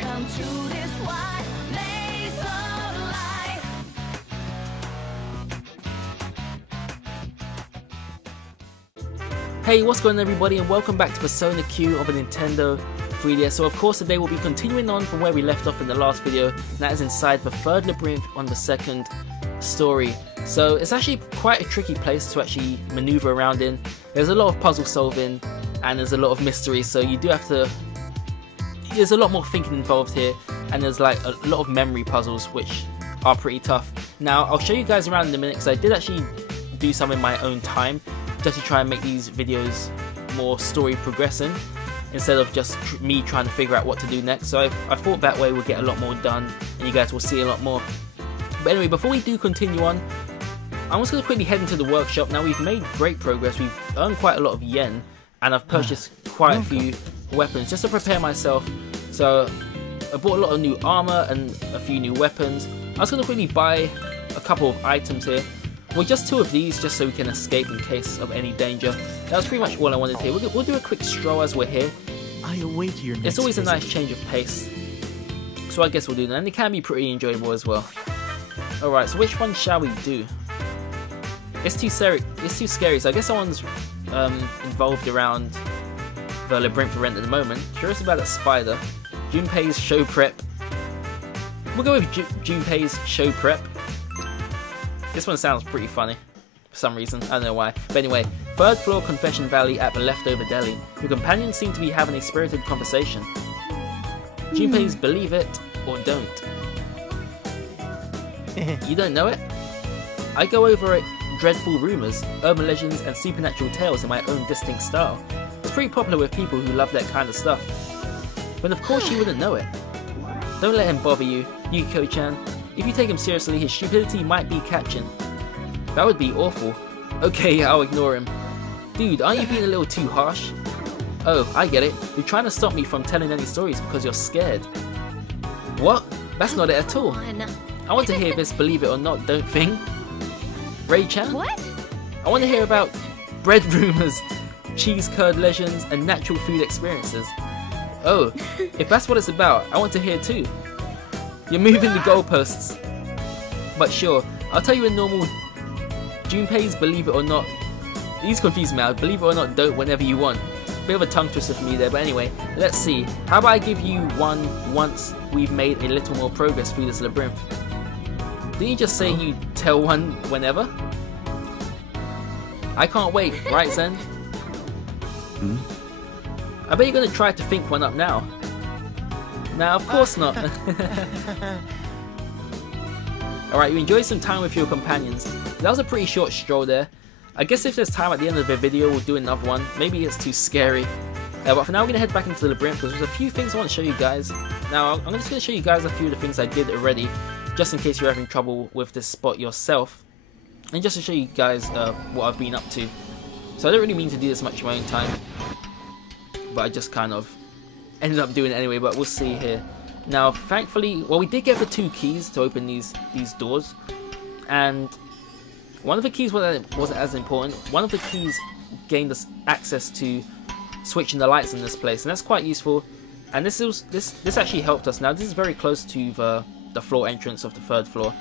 Welcome to this wide maze of life. Hey, what's going on everybody, and welcome back to Persona Q of a Nintendo 3DS. So of course today we'll be continuing on from where we left off in the last video, and that is inside the third labyrinth on the second story. So it's actually quite a tricky place to actually maneuver around in. There's a lot of puzzle solving and there's a lot of mystery, so you do have to, there's a lot more thinking involved here, and there's like a lot of memory puzzles which are pretty tough. Now I'll show you guys around in a minute because I did actually do some in my own time just to try and make these videos more story progressing instead of just me trying to figure out what to do next. So I thought that way we'll get a lot more done and you guys will see a lot more. But anyway, before we do continue on, I'm just going to quickly head into the workshop. Now we've made great progress, we've earned quite a lot of yen, and I've purchased quite a few weapons just to prepare myself. So I bought a lot of new armor and a few new weapons. I was going to quickly buy a couple of items here. Well, just two of these just so we can escape in case of any danger. That was pretty much all I wanted here. We'll do a quick stroll as we're here. I await your next It's always visit. a nice change of pace, so I guess we'll do that, and it can be pretty enjoyable as well. Alright, so which one shall we do? It's too scary, so I guess someone's involved around the Labyrinth rent at the moment. Curious about that spider. Junpei's show prep. We'll go with Junpei's show prep. This one sounds pretty funny for some reason, I don't know why. But anyway, third floor Confession Valley at the leftover deli. Your companions seem to be having a spirited conversation. Junpei's Believe It or Don't. You don't know it? I go over it dreadful rumours, urban legends and supernatural tales in my own distinct style. It's pretty popular with people who love that kind of stuff. But of course you wouldn't know it. Don't let him bother you, Yukiko-chan. If you take him seriously, his stupidity might be catching. That would be awful. Okay, I'll ignore him. Dude, aren't you being a little too harsh? Oh, I get it. You're trying to stop me from telling any stories because you're scared. What? That's not it at all. I want to hear this Believe It or Not Don't thing. Ray-chan? What? I want to hear about bread rumours, cheese curd legends and natural food experiences. Oh, if that's what it's about, I want to hear too. You're moving the goalposts. But sure, I'll tell you a normal Junpei's Believe It or Not. He's confused me now. Believe It or Not Don't whenever you want. Bit of a tongue twister for me there, but anyway, let's see. How about I give you one once we've made a little more progress through this labyrinth? Didn't you just say you tell one whenever? I can't wait, right Zen? I bet you're gonna try to think one up now. Nah, of course not. Alright, you enjoy some time with your companions. That was a pretty short stroll there. I guess if there's time at the end of the video, we'll do another one. Maybe it's too scary. But for now, we're going to head back into the labyrinth because there's a few things I want to show you guys. Now, I'm just going to show you guys a few of the things I did already, just in case you're having trouble with this spot yourself. And just to show you guys what I've been up to. So I don't really mean to do this much in my own time, but I just kind of ended up doing it anyway, but we'll see here. Now, thankfully, well, we did get the two keys to open these doors, and one of the keys wasn't as important. One of the keys gained us access to switching the lights in this place, and that's quite useful. And this actually helped us. Now, this is very close to the floor entrance of the third floor,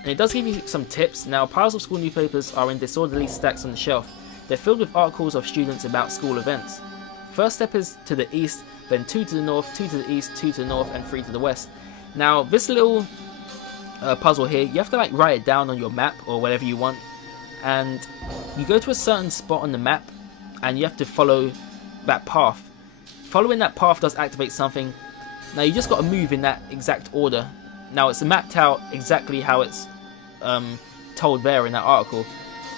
and it does give you some tips. Now, piles of school newspapers are in disorderly stacks on the shelf. They're filled with articles of students about school events. First step is to the east, then 2 to the north, 2 to the east, 2 to the north, and 3 to the west. Now, this little puzzle here, you have to like write it down on your map or whatever you want, and you go to a certain spot on the map, and you have to follow that path. Following that path does activate something. Now, you just got to move in that exact order. Now, it's mapped out exactly how it's told there in that article,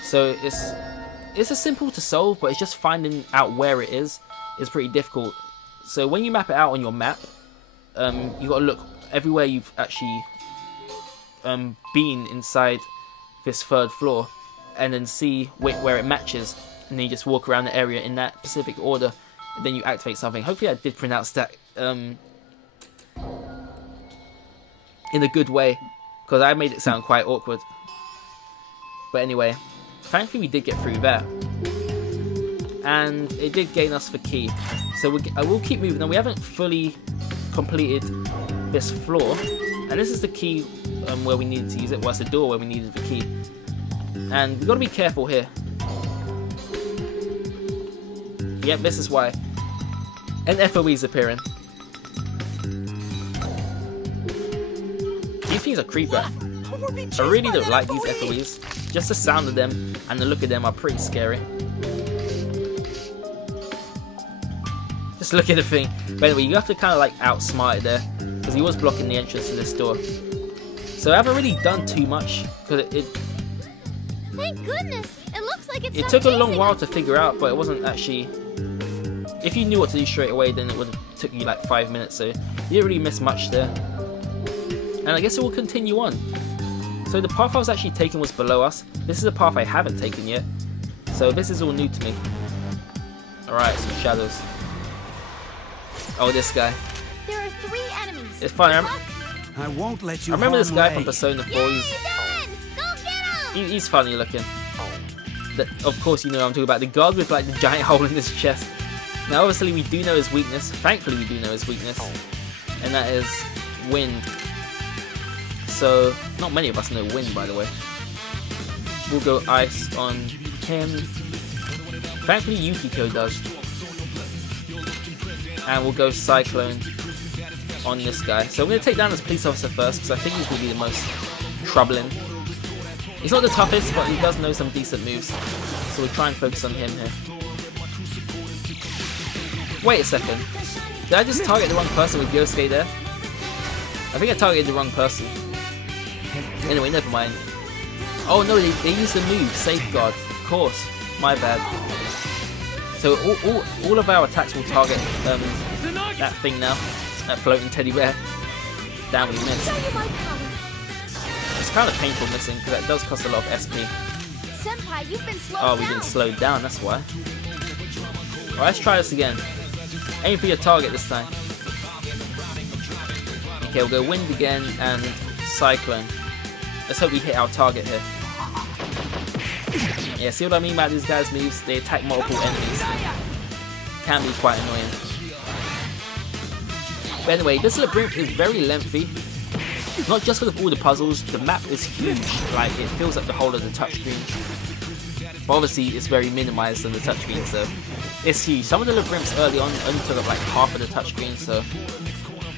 so it's a simple to solve, but it's just finding out where it is pretty difficult. So when you map it out on your map, you got to look everywhere you've actually been inside this third floor, and then see where it matches, and then you just walk around the area in that specific order, and then you activate something. Hopefully I did pronounce that in a good way, because I made it sound quite awkward. But anyway, thankfully we did get through that, and it did gain us the key. So I will keep moving on. We haven't fully completed this floor, and this is the key where we needed to use it. Well, it's the door where we needed the key, and we've got to be careful here. Yep, this is why. An FOE is appearing. These things are creepy. I really don't like these FOEs. Just the sound of them and the look of them are pretty scary. Just look at the thing. But anyway, you have to kind of like outsmart it there, because he was blocking the entrance to this door. So I haven't really done too much, because Thank goodness! It looks like it's it took a long while to figure out, but it wasn't actually... If you knew what to do straight away, then it would have took you like 5 minutes, so you didn't really miss much there. And I guess it will continue on. So the path I was actually taking was below us. This is a path I haven't taken yet, so this is all new to me. Alright, some shadows. Oh, this guy. There are 3 enemies. It's fine. I won't let you. I remember this guy from harm Persona 4. Yay, done! Go get him! He's funny looking. Of course, you know what I'm talking about. The guard with like the giant hole in his chest. Now, obviously, we do know his weakness. Thankfully, we do know his weakness, and that is wind. So, not many of us know wind, by the way. We'll go ice on him. Thankfully, Yukiko does. And we'll go cyclone on this guy. So, I'm going to take down this police officer first, because I think he's going to be the most troubling. He's not the toughest, but he does know some decent moves. So, we'll try and focus on him here. Wait a second. Did I just target the wrong person with Yosuke there? I think I targeted the wrong person. Anyway, never mind. Oh no, they used the move, Safeguard. Of course. My bad. So all of our attacks will target that thing now. That floating teddy bear. Damn, we missed. It's kind of painful missing, because that does cost a lot of SP. Senpai, you've been slowed Oh, we've been slowed down, that's why. Alright, let's try this again. Aim for your target this time. Okay, we'll go wind again and cyclone. Let's hope we hit our target here. Yeah, see what I mean by these guys' moves? They attack multiple enemies. Can be quite annoying. But anyway, this Labyrinth is very lengthy. Not just because of all the puzzles, the map is huge. Like, it fills up the whole of the touchscreen. But obviously, it's very minimized on the touchscreen, so it's huge. Some of the Labyrinths early on only took up like half of the touchscreen, so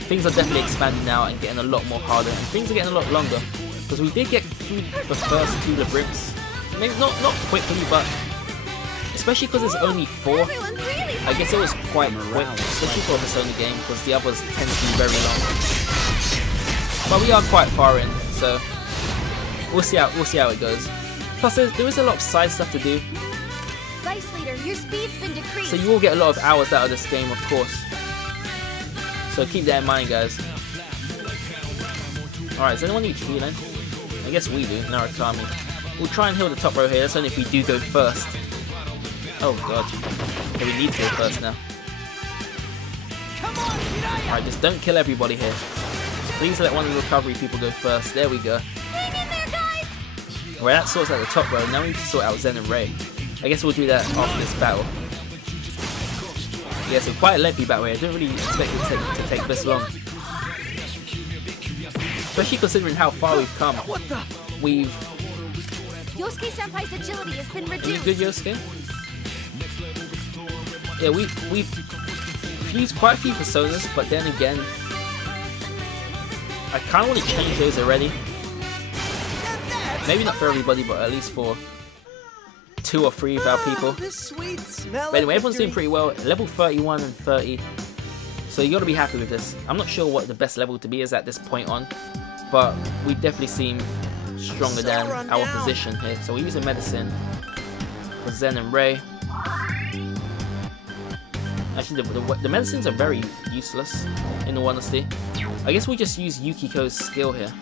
things are definitely expanding now and getting a lot more harder. And things are getting a lot longer, because we did get through the first 2 Labyrinths. Maybe not quickly, but especially because there's only 4. I guess it was quite quick, especially for a Persona game, because the others tend to be very long. But we are quite far in, so we'll see how it goes. Plus, there is a lot of side stuff to do. Vice Leader, your speed's been decreased. So you will get a lot of hours out of this game, of course. So keep that in mind, guys. Alright, does anyone need healing? I guess we do, Narukami. We'll try and heal the top row here, that's only if we do go first. Oh god. Okay, we need to go first now. Alright, just don't kill everybody here. Please let one of the recovery people go first. There we go. Hang in there, guys! Alright, that sorts out the top row. Now we need to sort out Zen and Ray. I guess we'll do that after this battle. Yeah, so quite a lengthy battle here. I didn't really expect it to take this long. Especially considering how far we've come. We've... Yosuke Senpai's agility has been Are you reduced. good, Yosuke? Yeah, we've used quite a few personas, but then again, I kind of want to change those already. Maybe not for everybody, but at least for 2 or 3 of our people. But anyway, everyone's doing pretty well. Level 31 and 30. So you got to be happy with this. I'm not sure what the best level to be is at this point on, but we definitely seem stronger than our position here. So we're using medicine for Zen and Ray. Actually, the medicines are very useless, in all honesty. I guess we just use Yukiko's skill here.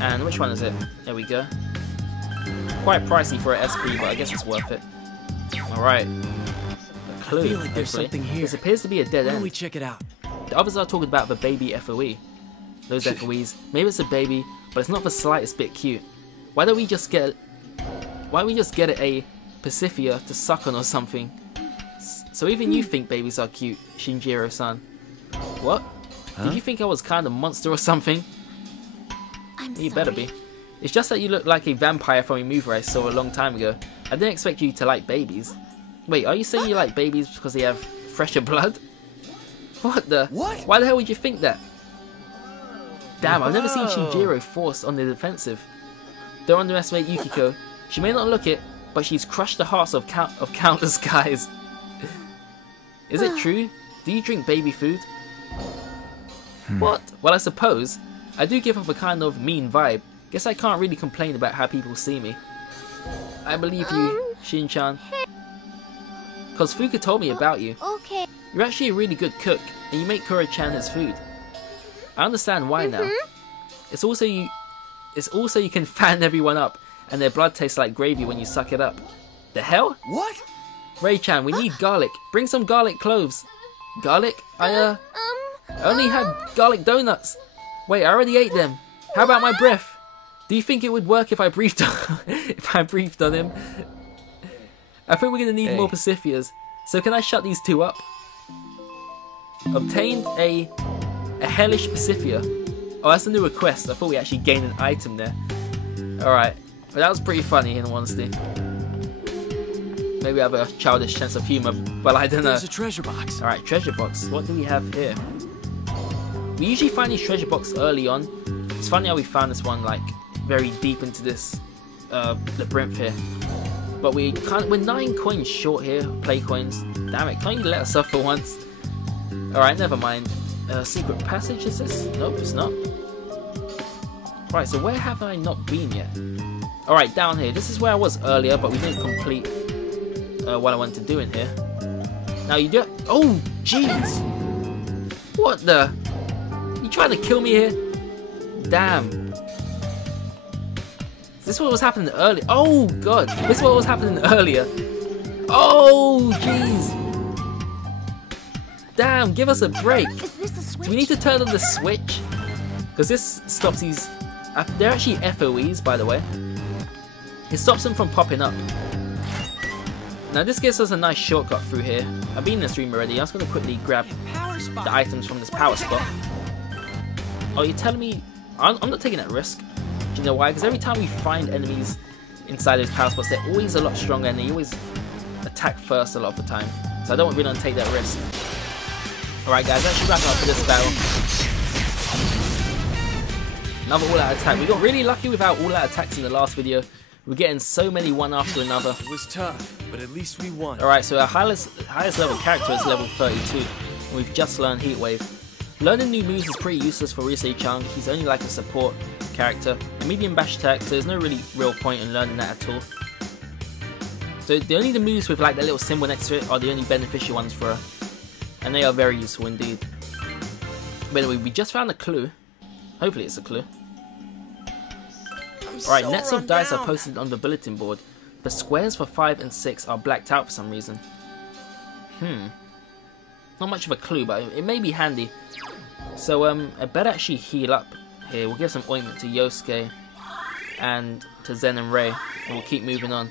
And which one is it? There we go. Quite pricey for an SP, but I guess it's worth it. Alright. A clue, like there's something here. This appears to be a dead Why don't end. we check it out? The others are talking about the baby FOE. Those FOEs. Maybe it's a baby, but it's not the slightest bit cute. Why don't we just get it a Pacifica to suck on or something? So even you think babies are cute, Shinjiro-san. What? Did you think I was kind of a monster or something? I'm You sorry. better be. It's just that you look like a vampire from a movie I saw a long time ago. I didn't expect you to like babies. Wait, are you saying you like babies because they have fresher blood? What the? What? Why the hell would you think that? Damn, I've never seen Shinjiro forced on the defensive. Don't underestimate Yukiko. She may not look it, but she's crushed the hearts of countless guys. Is it true? Do you drink baby food? What? Well, I suppose. I do give off a kind of mean vibe. Guess I can't really complain about how people see me. I believe you, Shin-chan. Cause Fuka told me about you. Okay. You're actually a really good cook, and you make Kuro-chan his food. I understand why now. It's also you can fan everyone up, and their blood tastes like gravy when you suck it up. The hell? What? Ray-chan, we need garlic. Bring some garlic cloves. Garlic? I only had garlic donuts. Wait, I already ate them. How about my breath? Do you think it would work if I breathed on him? I think we're gonna need more Pacifias. So can I shut these two up? Obtained a hellish Pacifia. Oh, that's a new request. I thought we actually gained an item there. Alright. Well, that was pretty funny in honesty. Maybe I have a childish sense of humour, but I don't know. There's a treasure box. Alright, treasure box. What do we have here? We usually find these treasure boxes early on. It's funny how we found this one like very deep into this labyrinth here. But we're 9 coins short here, play coins. Damn it, can't you let us off for once? Alright, never mind. Secret passage is this? Nope, it's not. Right, so where have I not been yet? Alright, down here. This is where I was earlier, but we didn't complete what I wanted to do in here. Now you do. Oh, jeez! What the? You trying to kill me here? Damn. Is this what was happening earlier? Oh god, this is what was happening earlier. Oh jeez. Damn, give us a break. Is this a switch? Do we need to turn on the switch? Because this stops these. They're actually FOEs, by the way. It stops them from popping up. Now this gives us a nice shortcut through here. I've been in this room already. I'm just going to quickly grab the items from this power spot. Oh, you're telling me... I'm not taking that risk. Do you know why? Because every time we find enemies inside those power spots, they're always a lot stronger and they always attack first a lot of the time. So I don't really want to take that risk. Alright guys, let's wrap up for this battle. Another all-out attack. We got really lucky with our all-out attacks in the last video. We're getting so many one after another. It was tough, but at least we won. Alright, so our highest level character is level 32. And we've just learned Heat Wave. Learning new moves is pretty useless for Risei-chan. He's only like a support character. A medium bash attack, so there's no real point in learning that at all. So the moves with like that little symbol next to it are the only beneficial ones for her. And they are very useful indeed. But anyway, we just found a clue. Hopefully it's a clue. Alright, nets of dice are posted on the bulletin board. The squares for 5 and 6 are blacked out for some reason. Not much of a clue, but it may be handy. So I better actually heal up here. We'll give some ointment to Yosuke and to Zen and Rei, and we'll keep moving on.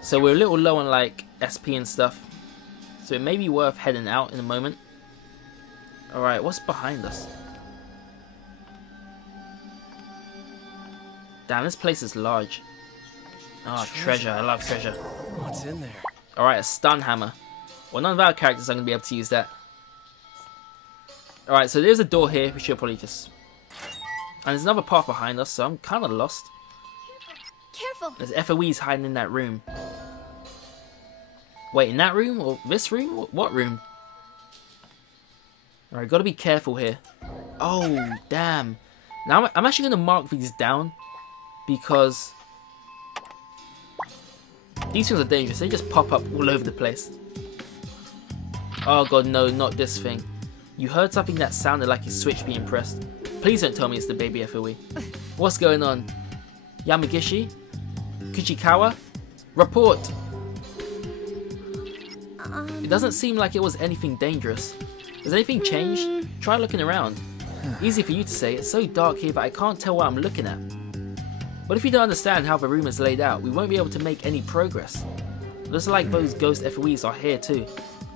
So we're a little low on like SP and stuff. So it may be worth heading out in a moment. Alright, what's behind us? Damn, this place is large. Oh, treasure. I love treasure. What's in there? Alright, a stun hammer. Well, none of our characters are going to be able to use that. Alright, so there's a door here. We should probably just... And there's another path behind us, so I'm kind of lost. Careful. There's FOEs hiding in that room. Wait, in that room? Or this room? What room? Alright, gotta be careful here. Oh, damn. Now, I'm actually going to mark these down. Because these things are dangerous. They just pop up all over the place. Oh god, no, not this thing. You heard something that sounded like a switch being pressed. Please don't tell me it's the baby FOE. What's going on? Yamagishi? Kuchikawa? Report! It doesn't seem like it was anything dangerous. Has anything changed? Try looking around. Easy for you to say. It's so dark here that I can't tell what I'm looking at. But if you don't understand how the room is laid out, we won't be able to make any progress. Looks like those ghost FOEs are here too.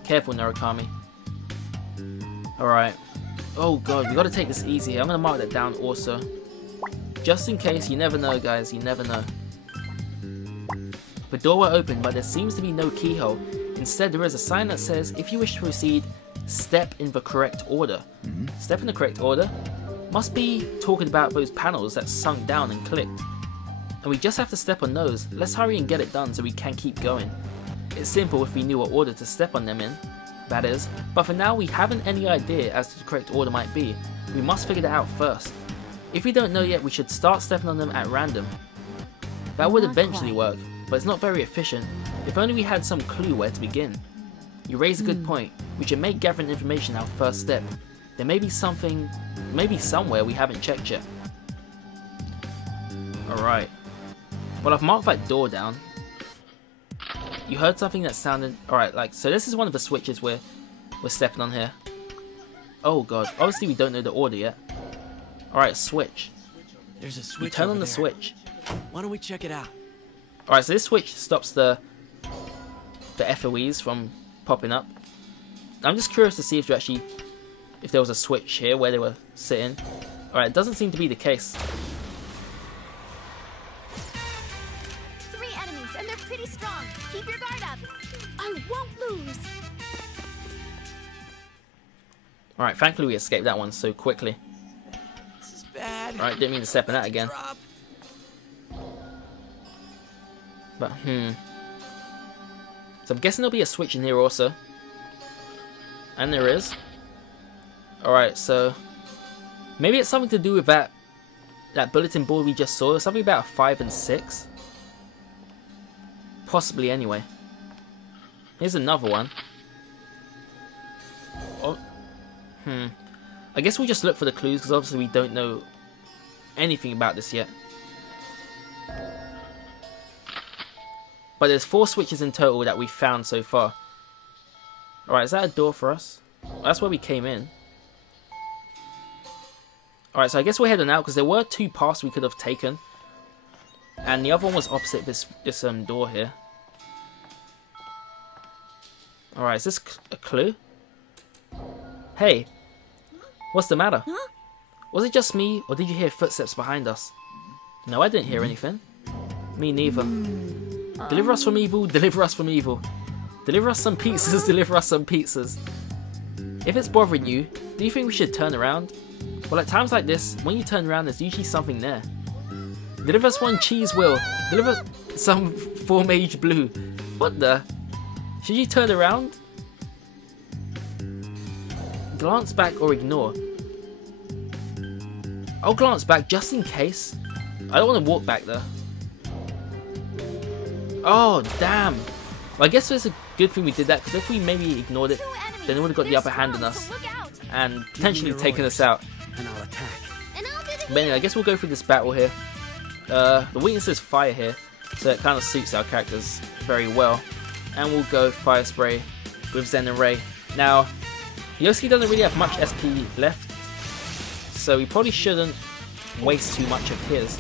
Careful, Narukami. Alright. Oh god, we gotta take this easy. I'm gonna mark that down also. Just in case, you never know guys, you never know. The door will open, but there seems to be no keyhole. Instead, there is a sign that says, if you wish to proceed, step in the correct order. Step in the correct order? Must be talking about those panels that sunk down and clicked. And we just have to step on those. Let's hurry and get it done so we can keep going. It's simple if we knew what order to step on them in, that is. But for now, we haven't any idea as to the correct order might be. We must figure that out first. If we don't know yet, we should start stepping on them at random. That would eventually work, but it's not very efficient. If only we had some clue where to begin. You raise a good point. We should make gathering information our first step. There may be something, maybe somewhere we haven't checked yet. Alright. Well, I've marked that door down. You heard something that sounded... Alright, like, so this is one of the switches we're stepping on here. Oh god, obviously we don't know the order yet. Alright, switch. There's a switch. We turn on the there. switch. Why don't we check it out? Alright, so this switch stops the FOEs from popping up. I'm just curious to see if there was a switch here where they were sitting. Alright, it doesn't seem to be the case. 3 enemies, and they're pretty strong. Keep your guard up. I won't lose. Alright, thankfully we escaped that one so quickly. This is bad. Alright, didn't mean to step in that again. Drop. But, So I'm guessing there'll be a switch in here also. And there is. Alright, so... Maybe it's something to do with that bulletin board we just saw. Something about 5 and 6. Possibly anyway. Here's another one. Oh. I guess we'll just look for the clues because obviously we don't know anything about this yet. But there's 4 switches in total that we've found so far. Alright, is that a door for us? Well, that's where we came in. Alright, so I guess we're heading out because there were 2 paths we could have taken. And the other one was opposite this door here. Alright, is this a clue? Hey, what's the matter? Huh? Was it just me, or did you hear footsteps behind us? No, I didn't hear anything. Me neither. Deliver us from evil, deliver us from evil. Deliver us some pizzas, deliver us some pizzas. If it's bothering you, do you think we should turn around? Well, at times like this, when you turn around, there's usually something there. Deliver us one cheese wheel. Deliver some Formage blue. What the? Should you turn around? Glance back or ignore. I'll glance back just in case. I don't want to walk back though. Oh, damn. Well, I guess it's a good thing we did that, because if we maybe ignored it, then it would have got the upper hand on us and potentially taken us out. And I'll attack. And I'll do the But anyway, I guess we'll go through this battle here. The weakness is fire here, so it kind of suits our characters very well. And we'll go Fire Spray with Zen and Ray. Now, Yosuke doesn't really have much SP left, so we probably shouldn't waste too much of his.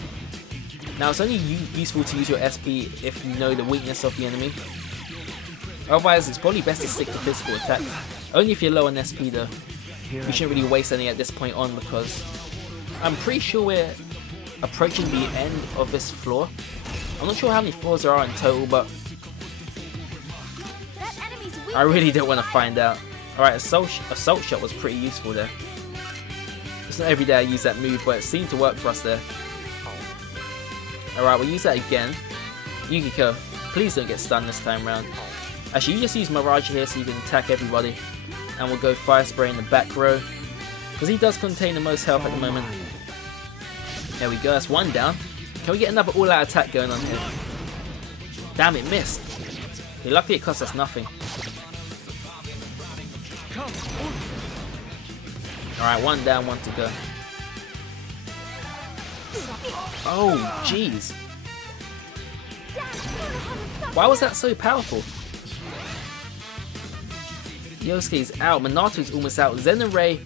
Now, it's only useful to use your SP if you know the weakness of the enemy. Otherwise, it's probably best to stick to physical attacks. Only if you're low on SP though. You shouldn't really waste any at this point on, because I'm pretty sure we're approaching the end of this floor. I'm not sure how many floors there are in total, but that enemy's weak. I really don't want to find out. Alright, Assault Shot was pretty useful there. It's not every day I use that move, but it seemed to work for us there. Alright, we'll use that again. Yukiko, please don't get stunned this time round. Actually, you just use Mirage here so you can attack everybody. And we'll go Fire Spray in the back row, because he does contain the most health at the moment. There we go, that's one down. Can we get another all-out attack going on here? Damn, it missed. Okay, luckily it cost us nothing. Alright, one down, one to go. Oh, jeez. Why was that so powerful? Yosuke's out, Minato's almost out, Zen and Ray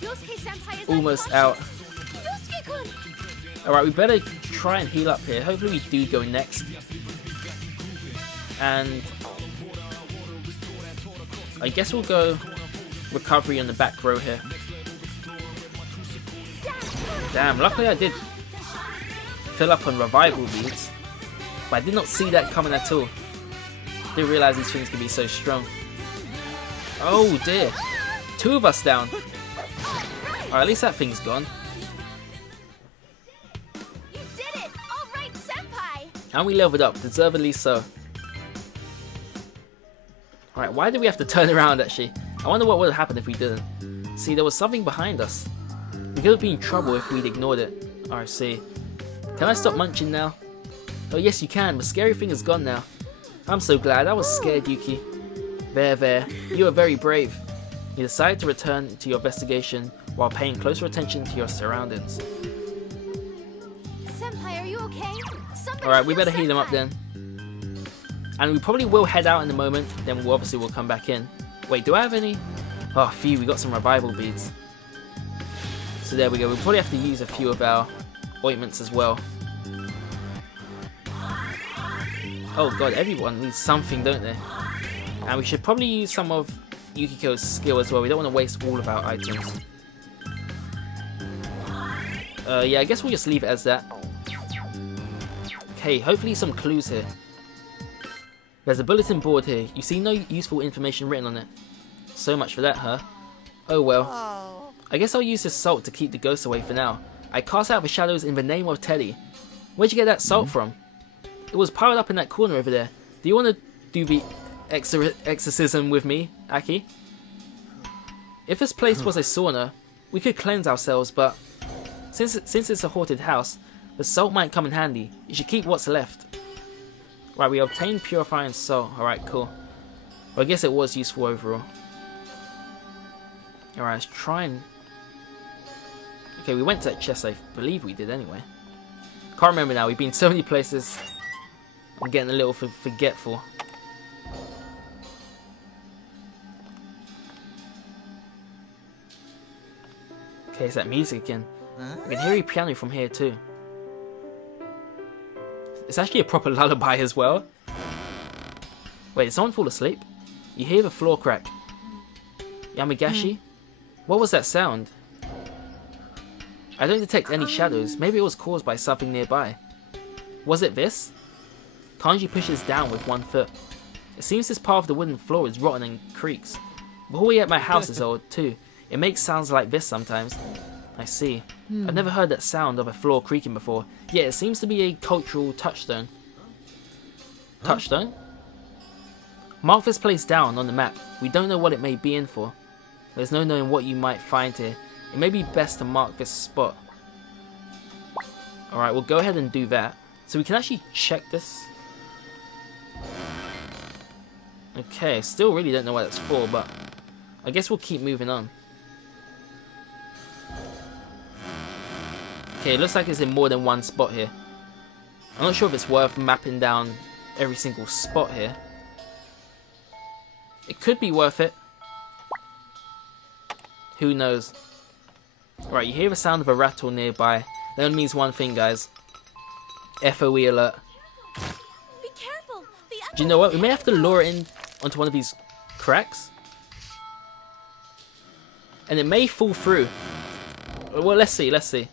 almost out. Alright, we better try and heal up here. Hopefully we do go next. And I guess we'll go recovery on the back row here. Damn, luckily I did fill up on revival beads, but I did not see that coming at all. Didn't realize these things could be so strong. Oh dear, 2 of us down. Alright, at least that thing's gone. You did it! All right, senpai! And we leveled up, deservedly so. Alright, why did we have to turn around actually? I wonder what would have happened if we didn't. See, there was something behind us. We could have been in trouble if we'd ignored it. I see. Can I stop munching now? Oh yes you can, the scary thing is gone now. I'm so glad, I was scared, Yuki. There, you are very brave. You decided to return to your investigation while paying closer attention to your surroundings. Senpai, are you okay? Alright, we better heal him up then. And we probably will head out in a moment, then we'll obviously we'll come back in. Wait, do I have any? Oh, phew, we got some revival beads. So there we go, we'll probably have to use a few of our ointments as well. Oh god, everyone needs something, don't they? And we should probably use some of Yukiko's skill as well. We don't want to waste all of our items. Yeah, I guess we'll just leave it as that. Okay, hopefully some clues here. There's a bulletin board here. You see no useful information written on it. So much for that, huh? Oh well. I guess I'll use this salt to keep the ghosts away for now. I cast out the shadows in the name of Teddy. Where'd you get that salt from? It was piled up in that corner over there. Do you want to do the exorcism with me, Aki? If this place was a sauna, we could cleanse ourselves, but since it's a haunted house, the salt might come in handy. You should keep what's left. Right, we obtained purifying salt. Alright, cool. Well, I guess it was useful overall. Alright, let's try and... Okay, we went to that chest, I believe we did anyway. Can't remember now, we've been so many places. I'm getting a little forgetful. Okay, it's that music again. I can hear your piano from here too. It's actually a proper lullaby as well. Wait, did someone fall asleep? You hear the floor crack. Yamigashi? What was that sound? I don't detect any shadows. Maybe it was caused by something nearby. Was it this? Kanji pushes down with one foot. It seems this part of the wooden floor is rotten and creaks. The hallway at my house is old too. It makes sounds like this sometimes. I see. I've never heard that sound of a floor creaking before, yet it seems to be a cultural touchstone. Touchstone? Mark this place down on the map. We don't know what it may be in for. There's no knowing what you might find here. It may be best to mark this spot. Alright, we'll go ahead and do that. So we can actually check this. Okay, still really don't know what that's for, but I guess we'll keep moving on. Okay, it looks like it's in more than one spot here. I'm not sure if it's worth mapping down every single spot here. It could be worth it. Who knows? Right, you hear the sound of a rattle nearby. That only means one thing, guys. FOE alert. Be careful. Do you know what? We may have to lure it in onto one of these cracks. And it may fall through. Well, let's see, let's see.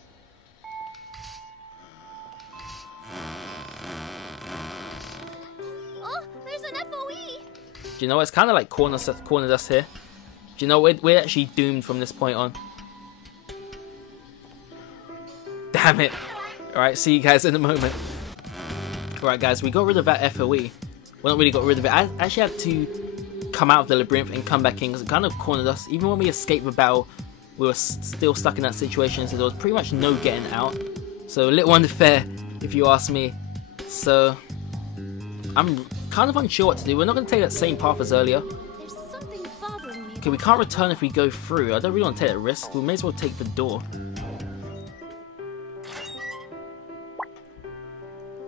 Oh, there's an FOE. Do you know what? It's kind of like cornered us here. Do you know, we're actually doomed from this point on. Damn it. Alright, see you guys in a moment. Alright guys, we got rid of that FOE. Well, not really got rid of it. I actually had to come out of the labyrinth and come back in because it kind of cornered us. Even when we escaped the battle, we were still stuck in that situation, so there was pretty much no getting out. So a little unfair, if you ask me. So I'm kind of unsure what to do. We're not going to take that same path as earlier. There's something bothering me. Okay, we can't return if we go through. I don't really want to take that risk. We may as well take the door.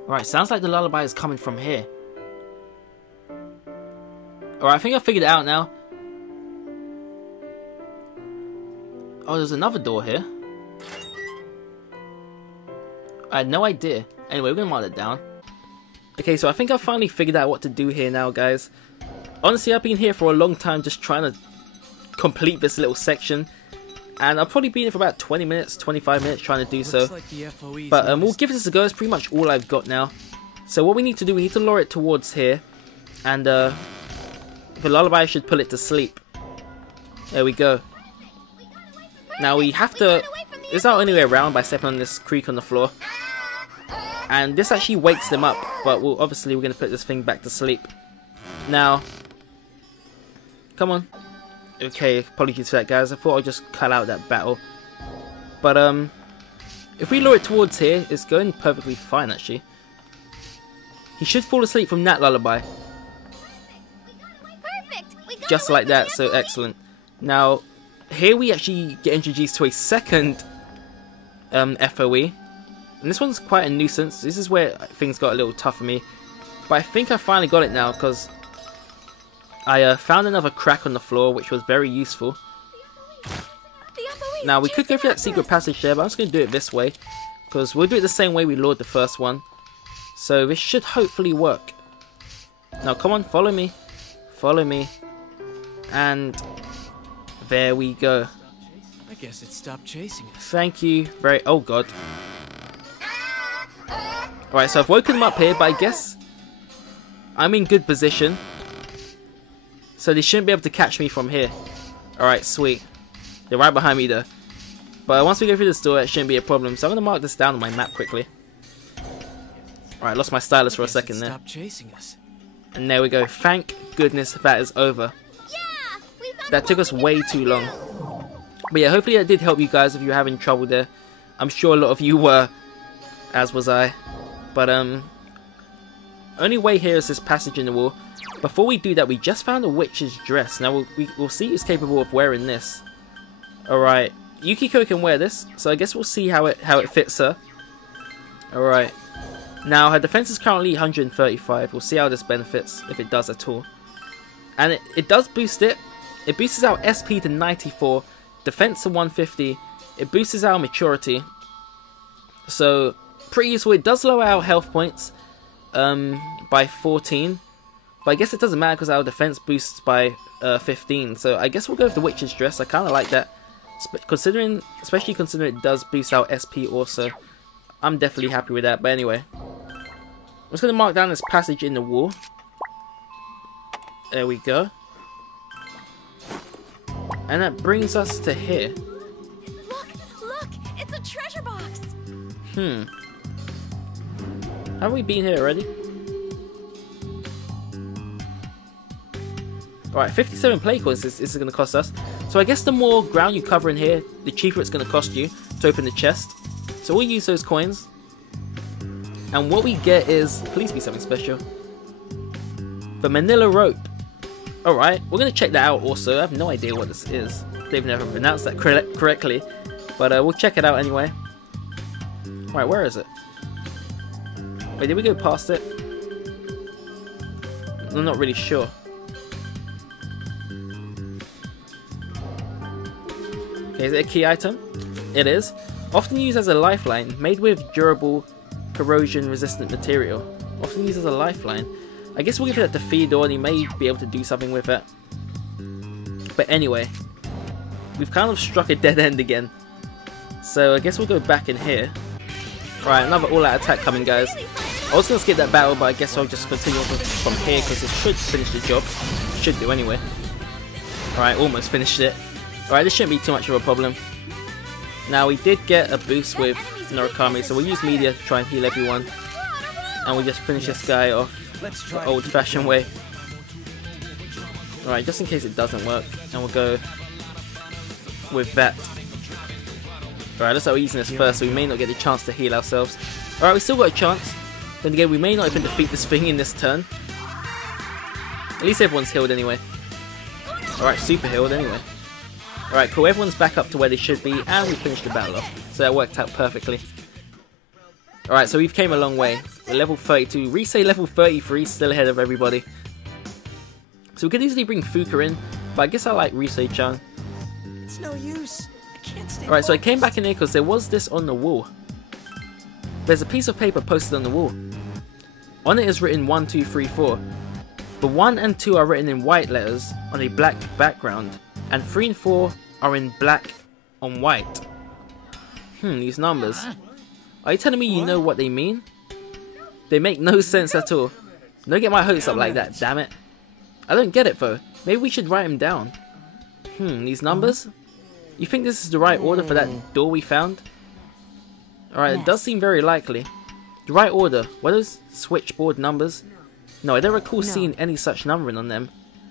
Alright, sounds like the lullaby is coming from here. Alright, I think I figured it out now. Oh, there's another door here. I had no idea. Anyway, we're gonna mark it down. Okay, so I think I finally figured out what to do here now, guys. Honestly, I've been here for a long time just trying to complete this little section. And I'll probably be in for about 20 minutes, 25 minutes trying to do so. Like the FOE's But we'll give this a go. It's pretty much all I've got now. So what we need to do, we need to lure it towards here. And the lullaby should pull it to sleep. There we go. Now we have to... There's not any way around by stepping on this creek on the floor. And this actually wakes them up. But obviously we're going to put this thing back to sleep. Now... Come on. Okay, apologies for that, guys. I thought I'd just cut out that battle. But, if we lure it towards here, it's going perfectly fine, actually. He should fall asleep from that lullaby. Perfect. Just like that, so excellent. Now, here we actually get introduced to a second FOE. And this one's quite a nuisance. This is where things got a little tough for me. But I think I finally got it now, because... I found another crack on the floor, which was very useful. Now, we could go for that secret passage there, but I'm just going to do it this way. Because we'll do it the same way we lured the first one. So this should hopefully work. Now, come on, follow me. Follow me. And there we go. I guess it stopped chasing us. Thank you very... Oh, God. Alright, so I've woken them up here, but I guess I'm in good position. So they shouldn't be able to catch me from here. Alright, sweet. They're right behind me though. But once we go through this door, it shouldn't be a problem. So I'm going to mark this down on my map quickly. Alright, lost my stylus for a second there. Stop chasing us. And there we go. Thank goodness that is over. That took us way too long. But yeah, hopefully that did help you guys if you were having trouble there. I'm sure a lot of you were. As was I. But only way here is this passage in the wall. Before we do that, we just found a witch's dress. Now, we'll see who's capable of wearing this. Alright. Yukiko can wear this, so I guess we'll see how it fits her. Alright. Now, her defense is currently 135. We'll see how this benefits, if it does at all. And it does boost it. It boosts our SP to 94. Defense to 150. It boosts our maturity. So, pretty useful. It does lower our health points by 14. But I guess it doesn't matter because our defense boosts by 15. So I guess we'll go with the witch's dress. I kind of like that. Especially considering it does boost our SP also. I'm definitely happy with that. But anyway. I'm just going to mark down this passage in the wall. There we go. And that brings us to here. Look! It's a treasure box! Have we been here already? Alright, 57 play coins this is going to cost us. So I guess the more ground you cover in here, the cheaper it's going to cost you to open the chest. So we'll use those coins. And what we get is, please be something special, the manila rope. Alright, we're going to check that out also. I have no idea what this is. They've never pronounced that correctly. But we'll check it out anyway. Alright, where is it? Wait, did we go past it? I'm not really sure. Okay, is it a key item? It is. Often used as a lifeline, made with durable, corrosion-resistant material. Often used as a lifeline. I guess we'll give that to Theodore and he may be able to do something with it. But anyway, we've kind of struck a dead end again. So I guess we'll go back in here. Right, another all-out attack coming, guys. I was going to skip that battle, but I guess I'll just continue from here because it should finish the job. It should do anyway. Alright, almost finished it. Alright, this shouldn't be too much of a problem. Now, we did get a boost with Norikami, so we'll use media to try and heal everyone. And we just finish this guy off the old-fashioned way. Alright, just in case it doesn't work. And we'll go with that. Alright, let's start using this first, so we may not get the chance to heal ourselves. Alright, we still got a chance. Then again, we may not even defeat this thing in this turn. At least everyone's healed anyway. Alright, super healed anyway. Alright, cool, everyone's back up to where they should be, and we finished the battle off. So that worked out perfectly. Alright, so we've came a long way. We're level 32. Risei level 33, still ahead of everybody. So we could easily bring Fuka in, but I guess I like Risei-chan. It's no use. I can't stay. Alright, so I came back in here because there was this on the wall. There's a piece of paper posted on the wall. On it is written 1, 2, 3, 4. The 1 and 2 are written in white letters on a black background, and 3 and 4 are in black on white. These numbers. Are you telling me you know what they mean? They make no sense at all. Don't get my hopes up like that, damn it. I don't get it though. Maybe we should write them down. These numbers? You think this is the right order for that door we found? Alright, it does seem very likely. The right order. What are those switchboard numbers? No, I don't recall seeing any such numbering on them.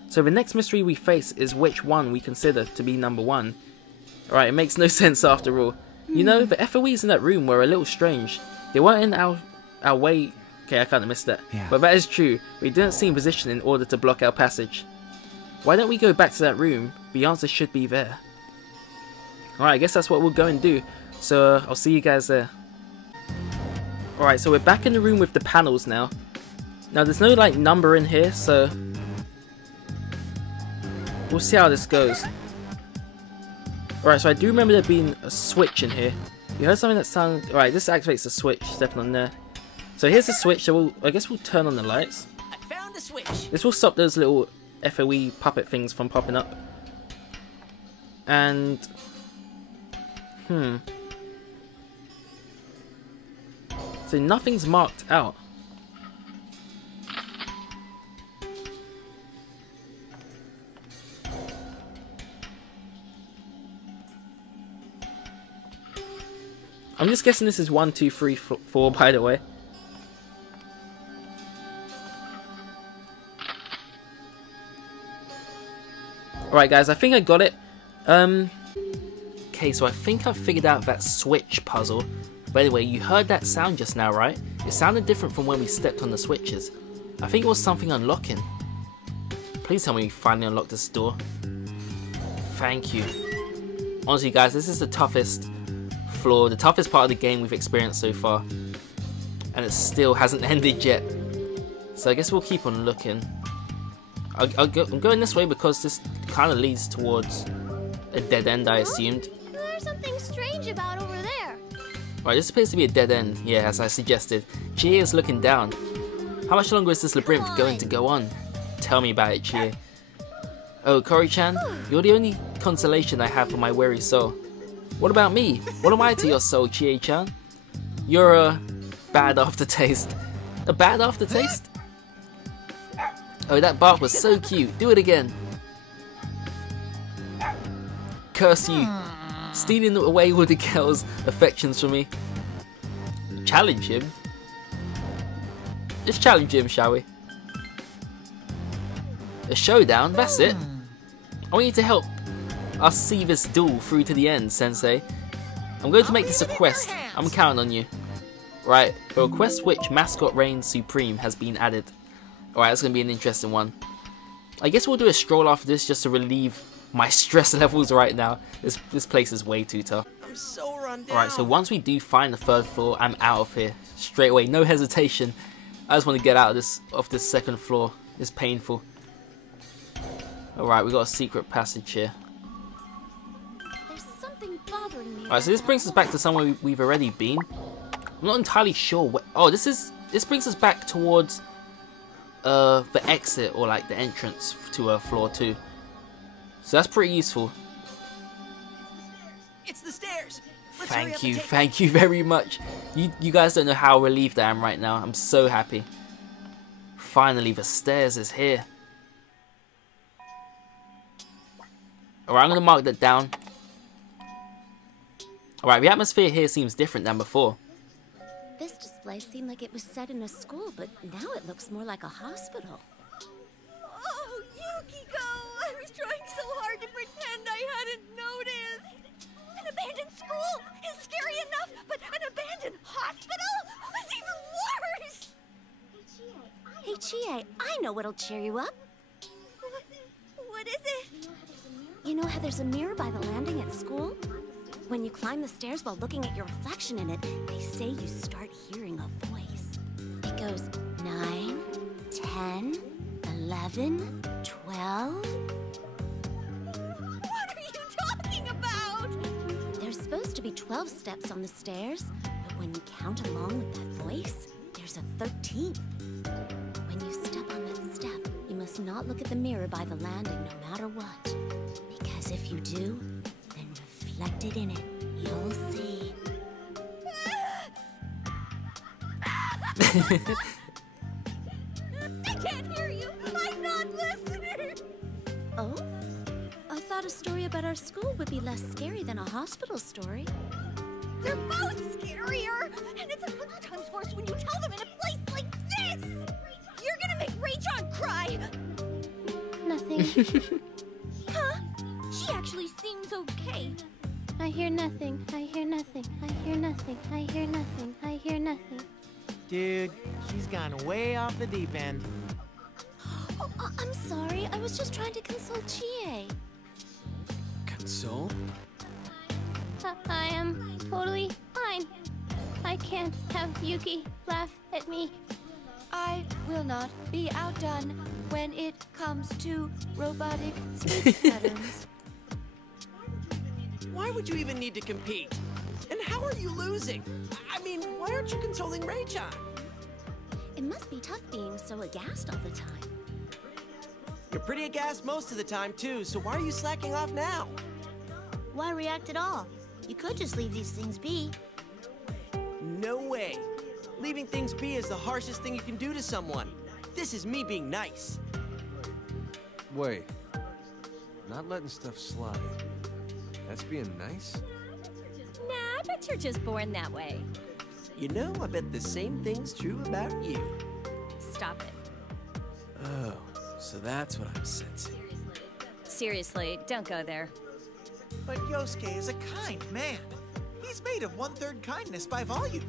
So the next mystery we face is which one we consider to be number 1. Alright, it makes no sense after all. You know, the FOEs in that room were a little strange. They weren't in our way. Okay, I kind of missed that. Yeah. But that is true. We didn't seem positioned in order to block our passage. Why don't we go back to that room? The answer should be there. Alright, I guess that's what we'll go and do. So, I'll see you guys there. Alright, so we're back in the room with the panels now. Now, there's no, like, number in here, so we'll see how this goes. Alright, so I do remember there being a switch in here. You heard something that sounded... Alright, this activates the switch, stepping on there. So here's the switch, so I guess we'll turn on the lights. I found the switch. This will stop those little FOE puppet things from popping up. And... So nothing's marked out. I'm just guessing this is 1, 2, 3, 4, by the way. Alright guys, I think I got it. Okay, so I think I figured out that switch puzzle. By the way, you heard that sound just now, right? It sounded different from when we stepped on the switches. I think it was something unlocking. Please tell me we finally unlocked this door. Thank you. Honestly guys, this is the toughest floor, the toughest part of the game we've experienced so far. And it still hasn't ended yet. So I guess we'll keep on looking. I'm going this way because this kind of leads towards a dead end, I assumed. There's something strange about over there. Right, this appears to be a dead end, yeah, as I suggested. Chie is looking down. How much longer is this labyrinth going to go on? Tell me about it, Chie. Oh, Kori-chan, you're the only consolation I have for my weary soul. What about me? What am I to your soul, Chie-chan? You're a bad aftertaste. A bad aftertaste? Oh, that bark was so cute. Do it again. Curse you. Stealing away with the girl's affections from me. Challenge him. Just challenge him, shall we? A showdown, that's it. I want you to help us see this duel through to the end, Sensei. I'm going to make this a quest. I'm counting on you. Right, for a quest which mascot reigns supreme has been added. Alright, that's going to be an interesting one. I guess we'll do a stroll after this just to relieve my stress levels right now. This place is way too tough. I'm so run down. Alright, so once we do find the 3rd floor, I'm out of here. Straight away, no hesitation. I just want to get out of this 2nd floor. It's painful. Alright, we got a secret passage here. There's something bothering me. Alright, so this brings us back to somewhere we've already been. I'm not entirely sure what... Oh, this brings us back towards the exit, or like the entrance to floor 2. So that's pretty useful. It's the stairs. Thank you very much. You guys don't know how relieved I am right now. I'm so happy. Finally, the stairs is here. Alright, I'm going to mark that down. Alright, the atmosphere here seems different than before. This display seemed like it was set in a school, but now it looks more like a hospital. Oh, Yukiko! I was trying so hard to pretend I hadn't noticed. An abandoned school is scary enough, but an abandoned hospital was even worse! Hey, Chie, I know what'll cheer you up. What is it? You know how there's a mirror by the landing at school? When you climb the stairs while looking at your reflection in it, they say you start hearing a voice. It goes 9, 10, 11, 12. What are you talking about? There's supposed to be 12 steps on the stairs, but when you count along with that voice, there's a 13th. When you step on that step, you must not look at the mirror by the landing no matter what. Because if you do, then your reflected in it. You'll see. I can't hear you. I'm not listening. Oh? I thought a story about our school would be less scary than a hospital story. They're both scarier, and it's 100 times worse when you tell them in a place like this. You're gonna make Rachon cry. Nothing. Huh? She actually seems okay. I hear nothing. I hear nothing. I hear nothing. I hear nothing. I hear nothing. Dude, she's gone way off the deep end. Oh, I'm sorry. I was just trying to console Chie. Console? I am totally fine. I can't have Yuki laugh at me. I will not be outdone when it comes to robotic speech patterns. Why would you even need to compete? And how are you losing? I mean, why aren't you consoling Rachon? It must be tough being so aghast all the time. You're pretty aghast most of the time, too, so why are you slacking off now? Why react at all? You could just leave these things be. No way. Leaving things be is the harshest thing you can do to someone. This is me being nice. Wait. Not letting stuff slide. That's being nice? Nah, I bet you're just born that way. You know, I bet the same thing's true about you. Stop it. Oh, so that's what I'm sensing. Seriously, don't go there. But Yosuke is a kind man. He's made of 1/3 kindness by volume.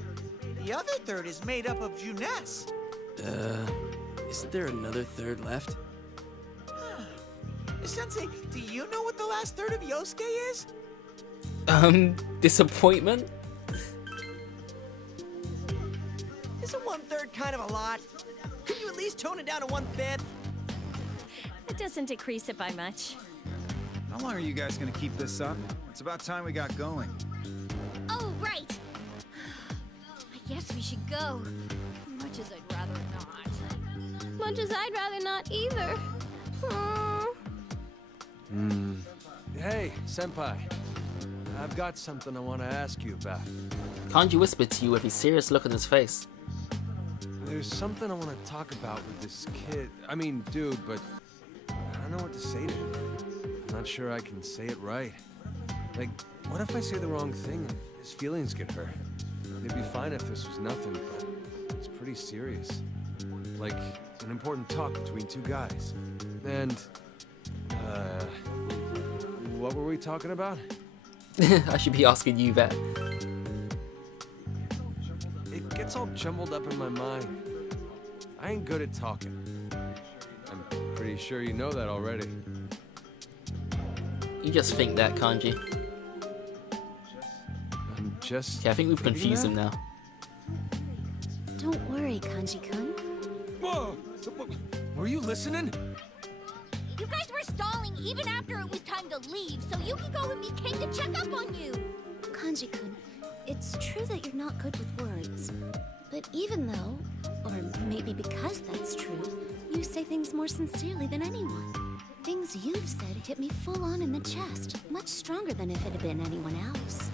The other third is made up of Juness. Isn't there another third left? Sensei, do you know what the last third of Yosuke is? Disappointment? Isn't 1/3 kind of a lot? Could you at least tone it down to 1/5? It doesn't decrease it by much. How long are you guys gonna keep this up? It's about time we got going. Oh, right! I guess we should go. Much as I'd rather not. Much as I'd rather not either. Hey, senpai. I've got something I want to ask you about. Kanji whispered to you with a serious look on his face. There's something I want to talk about with this kid. I mean, dude, but I don't know what to say to him. I'm not sure I can say it right. Like, what if I say the wrong thing and his feelings get hurt? It'd be fine if this was nothing, but it's pretty serious. Like, an important talk between two guys. And, what were we talking about? I should be asking you that. It gets all jumbled up in my mind. I ain't good at talking. I'm pretty sure you know that already. You just think that, Kanji. I'm just... Okay, I think we've confused him now. Don't worry, Kanji-kun. Whoa! Were you listening? You guys were stalling even after it was time to leave, so Yukiko and me came to check up on you. Kanji-kun, it's true that you're not good with words. But even though, or maybe because that's true, you say things more sincerely than anyone. Things you've said hit me full on in the chest, much stronger than if it had been anyone else.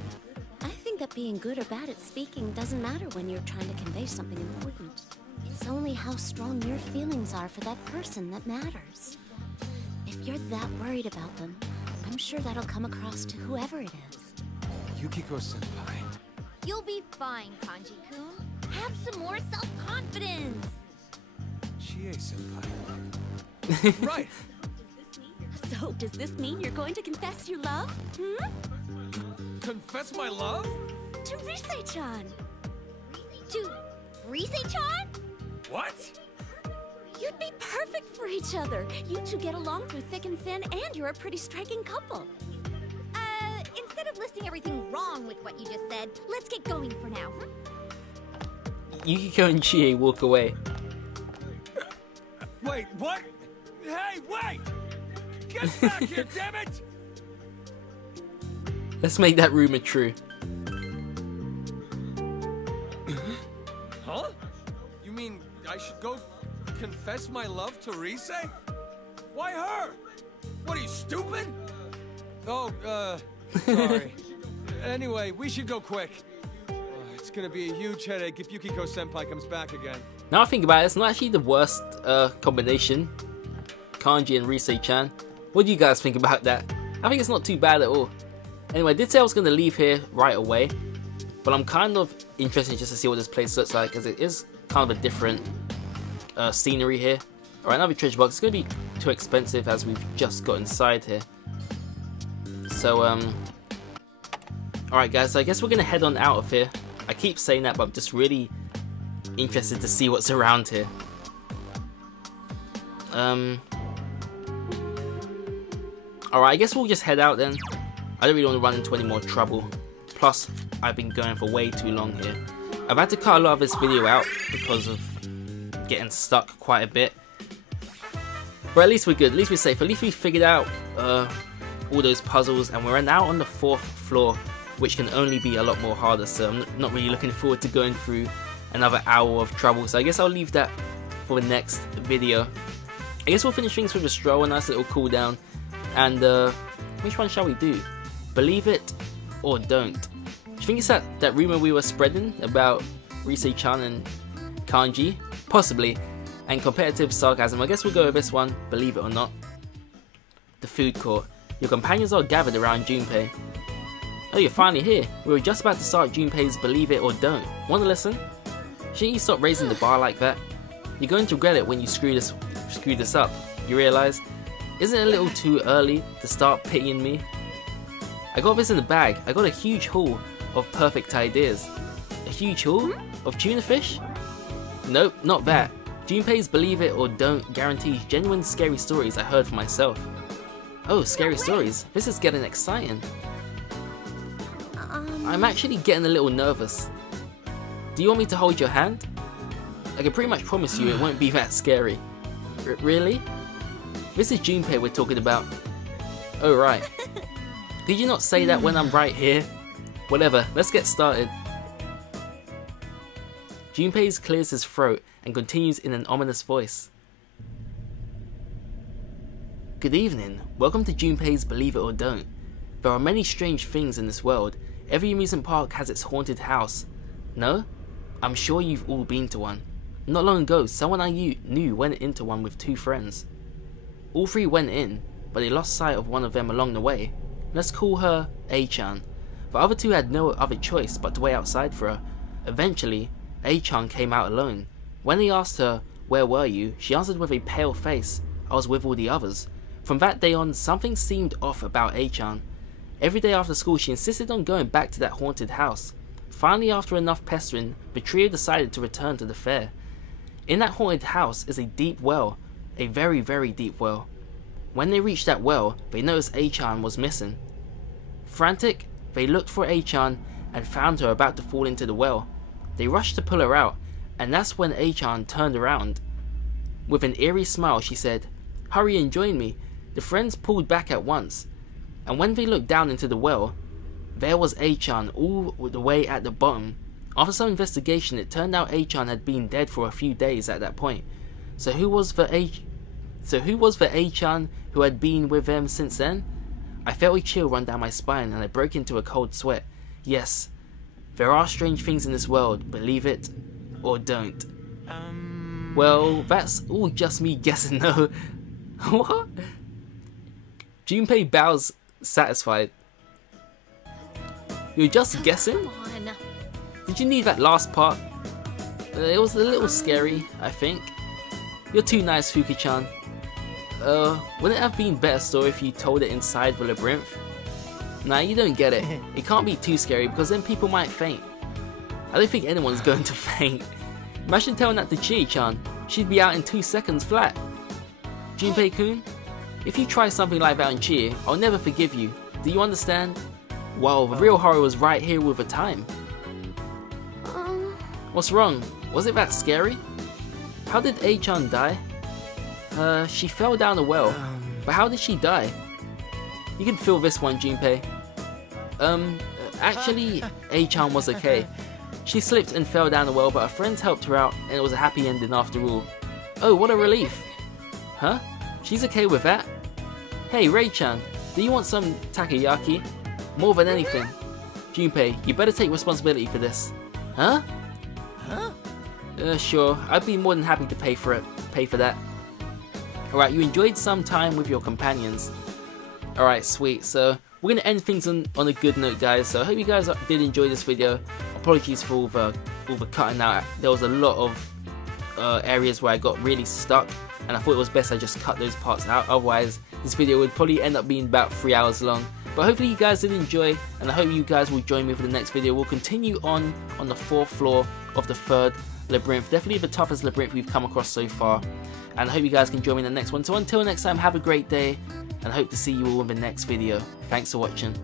I think that being good or bad at speaking doesn't matter when you're trying to convey something important. It's only how strong your feelings are for that person that matters. If you're that worried about them, I'm sure that'll come across to whoever it is. Yukiko-senpai. You'll be fine, Kanji-kun. Have some more self-confidence. Chie-senpai. Right! So, does this mean you're going to confess your love? Confess my love? To Rise-chan. To Rise-chan? What? You'd be perfect for each other. You two get along through thick and thin, and you're a pretty striking couple. Instead of listing everything wrong with what you just said, let's get going for now. Yukiko and Chie walk away. Wait, what? Hey, wait! Get back here, damn it! Let's make that rumor true. Huh? You mean I should go confess my love to Rise? Why her? What, are you stupid? Oh, Sorry. Anyway, we should go quick. It's gonna be a huge headache if Yukiko-senpai comes back again. Now I think about it, it's not actually the worst combination. Kanji and Risei-chan. What do you guys think about that? I think it's not too bad at all. Anyway, I did say I was going to leave here right away, but I'm kind of interested just to see what this place looks like, because it is kind of a different scenery here. Alright, another treasure box. It's going to be too expensive as we've just got inside here. So, alright guys, so I guess we're going to head on out of here. I keep saying that, but I'm just really interested to see what's around here. Alright, I guess we'll just head out then. I don't really want to run into any more trouble. Plus, I've been going for way too long here. I've had to cut a lot of this video out because of getting stuck quite a bit. But at least we're good, at least we're safe. At least we figured out all those puzzles, and we're now on the 4th floor, which can only be a lot more harder. So I'm not really looking forward to going through another hour of trouble. So I guess I'll leave that for the next video. I guess we'll finish things with a stroll, a nice little cool down. And which one shall we do? Believe it or don't? Do you think it's that rumor we were spreading about Risei-chan and Kanji? Possibly. And competitive sarcasm. I guess we'll go with this one. Believe it or not. The food court. Your companions are gathered around Junpei. Oh, you're finally here. We were just about to start Junpei's Believe It or Don't. Want to listen? Shouldn't you stop raising the bar like that? You're going to regret it when you screw this up. You realise? Isn't it a little too early to start pitying me? I got this in the bag. I got a huge haul of perfect ideas. A huge haul? Of tuna fish? Nope, not that. Junpei's Believe It or Don't guarantees genuine scary stories I heard for myself. Oh, scary stories. This is getting exciting. I'm actually getting a little nervous. Do you want me to hold your hand? I can pretty much promise you it won't be that scary. Really? This is Junpei we're talking about. Oh right. Did you not say that when I'm right here? Whatever, let's get started. Junpei clears his throat and continues in an ominous voice. Good evening, welcome to Junpei's Believe It or Don't. There are many strange things in this world. Every amusement park has its haunted house. No? I'm sure you've all been to one. Not long ago, someone I knew went into one with 2 friends. All 3 went in, but they lost sight of one of them along the way. Let's call her A-chan. The other 2 had no other choice but to wait outside for her. Eventually, A-chan came out alone. When they asked her, "Where were you?" she answered with a pale face, "I was with all the others." From that day on, something seemed off about A-chan. Every day after school, she insisted on going back to that haunted house. Finally, after enough pestering, the trio decided to return to the fair. In that haunted house is a deep well, a very, very deep well. When they reached that well, they noticed A-chan was missing. Frantic, they looked for A-chan and found her about to fall into the well. They rushed to pull her out, and that's when A-chan turned around. With an eerie smile, she said, "Hurry and join me." The friends pulled back at once, and when they looked down into the well, there was A-chan all the way at the bottom. After some investigation, it turned out A-chan had been dead for a few days at that point. So who was the A-chan who had been with them since then? I felt a chill run down my spine and I broke into a cold sweat. Yes, there are strange things in this world, believe it or don't. Well, that's all just me guessing though. What? Junpei bows satisfied. You're just guessing? Come on. Did you need that last part? It was a little scary, I think. You're too nice, Fuki-chan. Wouldn't it have been better if you told it inside the labyrinth? Nah, you don't get it. It can't be too scary because then people might faint. I don't think anyone's going to faint. Imagine telling that to Chie-chan. She'd be out in 2 seconds flat. Junpei-kun, if you try something like that on Chie, I'll never forgive you. Do you understand? Wow, the real horror was right here with the time. What's wrong? Was it that scary? How did A-chan die? She fell down a well. But how did she die? You can feel this one, Junpei. Actually, A-chan was okay. She slipped and fell down the well, but her friends helped her out, and it was a happy ending after all. Oh, what a relief. Huh? She's okay with that? Hey, Ray-chan, do you want some takoyaki? More than anything. Junpei, you better take responsibility for this. Huh? Huh? Sure, I'd be more than happy to pay for that. Alright, you enjoyed some time with your companions. Alright, sweet. So, we're going to end things on a good note, guys. So, I hope you guys did enjoy this video. Apologies for all the cutting out. There was a lot of areas where I got really stuck, and I thought it was best I just cut those parts out. Otherwise, this video would probably end up being about 3 hours long. But hopefully you guys did enjoy, and I hope you guys will join me for the next video. We'll continue on the 4th floor of the 3rd Labyrinth. Definitely the toughest Labyrinth we've come across so far. And I hope you guys can join me in the next one. So until next time, have a great day, and I hope to see you all in the next video. Thanks for watching.